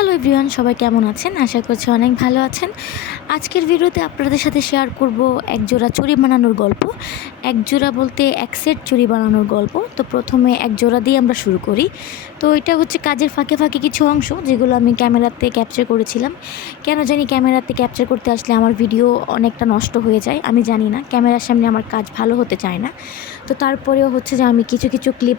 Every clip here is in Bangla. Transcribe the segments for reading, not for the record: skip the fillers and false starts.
হ্যালো এভরিওয়ান, সবাই কেমন আছেন? আশা করছি অনেক ভালো আছেন। আজকের ভিডিওতে আপনাদের সাথে শেয়ার করব একজোড়া চুড়ি বানানোর গল্প। একজোড়া বলতে এক সেট চুড়ি বানানোর গল্প। তো প্রথমে এক জোড়া দিয়ে আমরা শুরু করি। তো এটা হচ্ছে কাজের ফাঁকে ফাঁকে কিছু অংশ যেগুলো আমি ক্যামেরাতে ক্যাপচার করেছিলাম। কেন জানি ক্যামেরাতে ক্যাপচার করতে আসলে আমার ভিডিও অনেকটা নষ্ট হয়ে যায়। আমি জানি না, ক্যামেরার সামনে আমার কাজ ভালো হতে চায় না। তো তারপরেও হচ্ছে যে আমি কিছু কিছু ক্লিপ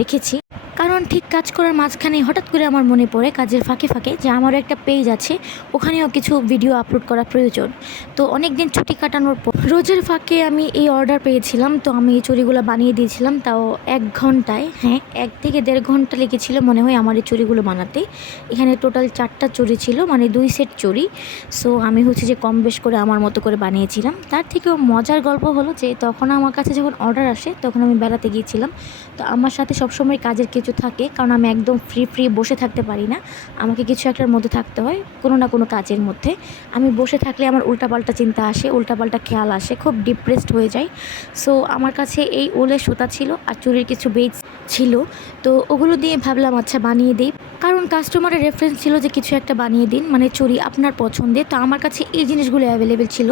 রেখেছি। কারণ ঠিক কাজ করার মাঝখানে হঠাৎ করে আমার মনে পড়ে কাজের ফাঁকে ফাঁকে যে আমারও একটা পেজ আছে, ওখানেও কিছু ভিডিও আপলোড করা প্রয়োজন। তো অনেক দিন ছুটি কাটানোর পর রোজের ফাঁকে আমি এই অর্ডার পেয়েছিলাম। তো আমি এই চুড়িগুলো বানিয়ে দিয়েছিলাম, তাও 1 ঘন্টায়। হ্যাঁ, 1 থেকে 1.5 ঘন্টা লেগেছিল মনে হয় আমার এই চুড়িগুলো বানাতে। এখানে টোটাল 4টা চুড়ি ছিল, মানে 2 সেট চুড়ি। সো আমি হচ্ছে যে কম বেশ করে আমার মতো করে বানিয়েছিলাম। তার থেকেও মজার গল্প হলো যে তখন আমার কাছে যখন অর্ডার আসে তখন আমি বেড়াতে গিয়েছিলাম। তো আমার সাথে সবসময় কাজের কিছু থাকে, কারণ আমি একদম ফ্রি বসে থাকতে পারি না। আমাকে কিছু একটার মধ্যে থাকতে হয়, কোনো না কোনো কাজের মধ্যে। আমি বসে থাকলে আমার উল্টাপাল্টা চিন্তা আসে, উল্টাপাল্টা খেয়াল আসে, খুব ডিপ্রেসড হয়ে যায়। সো আমার কাছে এই ওলের সুতা ছিল আর চুড়ির কিছু বেডস ছিল। তো ওগুলো দিয়ে ভাবলাম আচ্ছা বানিয়ে দিই, কারণ কাস্টমারের রেফারেন্স ছিল যে কিছু একটা বানিয়ে দিন, মানে চুড়ি আপনার পছন্দের। তো আমার কাছে এই জিনিসগুলো অ্যাভেলেবেল ছিল।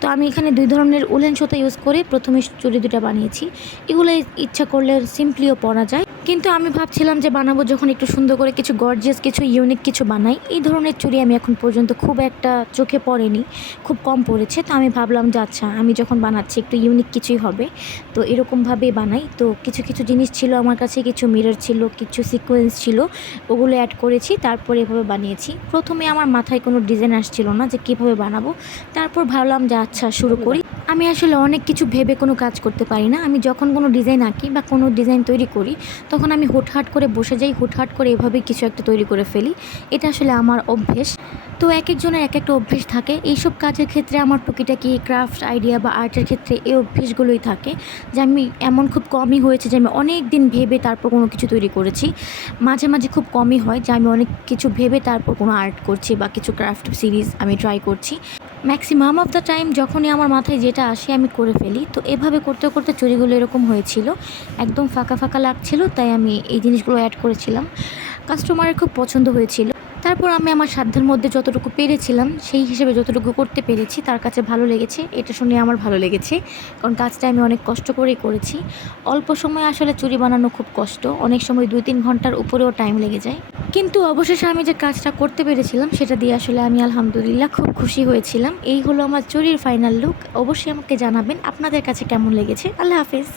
তো আমি এখানে 2 ধরনের উলেন সুতা ইউজ করে প্রথমে চুড়ি দুটো বানিয়েছি। এগুলো ইচ্ছা করলে সিম্পলিও পরা যায়, কিন্তু আমি ভাবছিলাম যে বানাবো যখন একটু সুন্দর করে কিছু গর্জিয়াস, কিছু ইউনিক কিছু বানাই। এই ধরনের চুড়ি আমি এখন পর্যন্ত খুব একটা চোখে পড়েনি, খুব কম পড়েছে। তো আমি ভাবলাম যে আচ্ছা আমি যখন বানাচ্ছি একটু ইউনিক কিছুই হবে, তো এরকমভাবে বানাই। তো কিছু কিছু জিনিস ছিল আমার কাছে, কিছু মিরর ছিল, কিছু সিকোয়েন্স ছিল, ওগুলো অ্যাড করেছি। তারপরে এভাবে বানিয়েছি। প্রথমে আমার মাথায় কোনো ডিজাইন আসছিল না যে কীভাবে বানাবো। তারপর ভাবলাম যে আচ্ছা শুরু করি। আমি আসলে অনেক কিছু ভেবে কোনো কাজ করতে পারি না। আমি যখন কোনো ডিজাইন আঁকি বা কোনো ডিজাইন তৈরি করি তখন আমি হুটহাট করে বসে যাই, হুটহাট করে এভাবেই কিছু একটা তৈরি করে ফেলি। এটা আসলে আমার অভ্যেস। তো এক একজনের এক একটা অভ্যেস থাকে। এইসব কাজের ক্ষেত্রে আমার টুকিটাকি ক্রাফট আইডিয়া বা আর্টের ক্ষেত্রে এই অভ্যেসগুলোই থাকে, যে আমি এমন খুব কমই হয়েছে যে আমি অনেক দিন ভেবে তারপর কোনো কিছু তৈরি করেছি। মাঝে মাঝে খুব কমই হয় যে আমি অনেক কিছু ভেবে তারপর কোনো আর্ট করছি বা কিছু ক্রাফট সিরিজ আমি ট্রাই করছি। ম্যাক্সিমাম অফ দ্য টাইম যখনই আমার মাথায় যেটা আসে আমি করে ফেলি। তো এভাবে করতে করতে চুড়িগুলো এরকম হয়েছিল, একদম ফাঁকা ফাঁকা লাগছিল, তাই আমি এই জিনিসগুলো অ্যাড করেছিলাম। কাস্টমারের খুব পছন্দ হয়েছিল। তারপর আমি আমার সাধ্যের মধ্যে যতটুকু পেরেছিলাম সেই হিসেবে যতটুকু করতে পেরেছি, তার কাছে ভালো লেগেছে। এটা শুনে আমার ভালো লেগেছে, কারণ কাজটা আমি অনেক কষ্ট করেই করেছি। অল্প সময় আসলে চুড়ি বানানো খুব কষ্ট, অনেক সময় 2-3 ঘন্টার উপরেও টাইম লেগে যায়। কিন্তু অবশেষে আমি যে কাজটা করতে পেরেছিলাম সেটা দিয়ে আসলে আমি আলহামদুলিল্লাহ খুব খুশি হয়েছিলাম। এই হলো আমার চুড়ির ফাইনাল লুক। অবশ্যই আমাকে জানাবেন আপনাদের কাছে কেমন লেগেছে। আল্লাহ হাফেজ।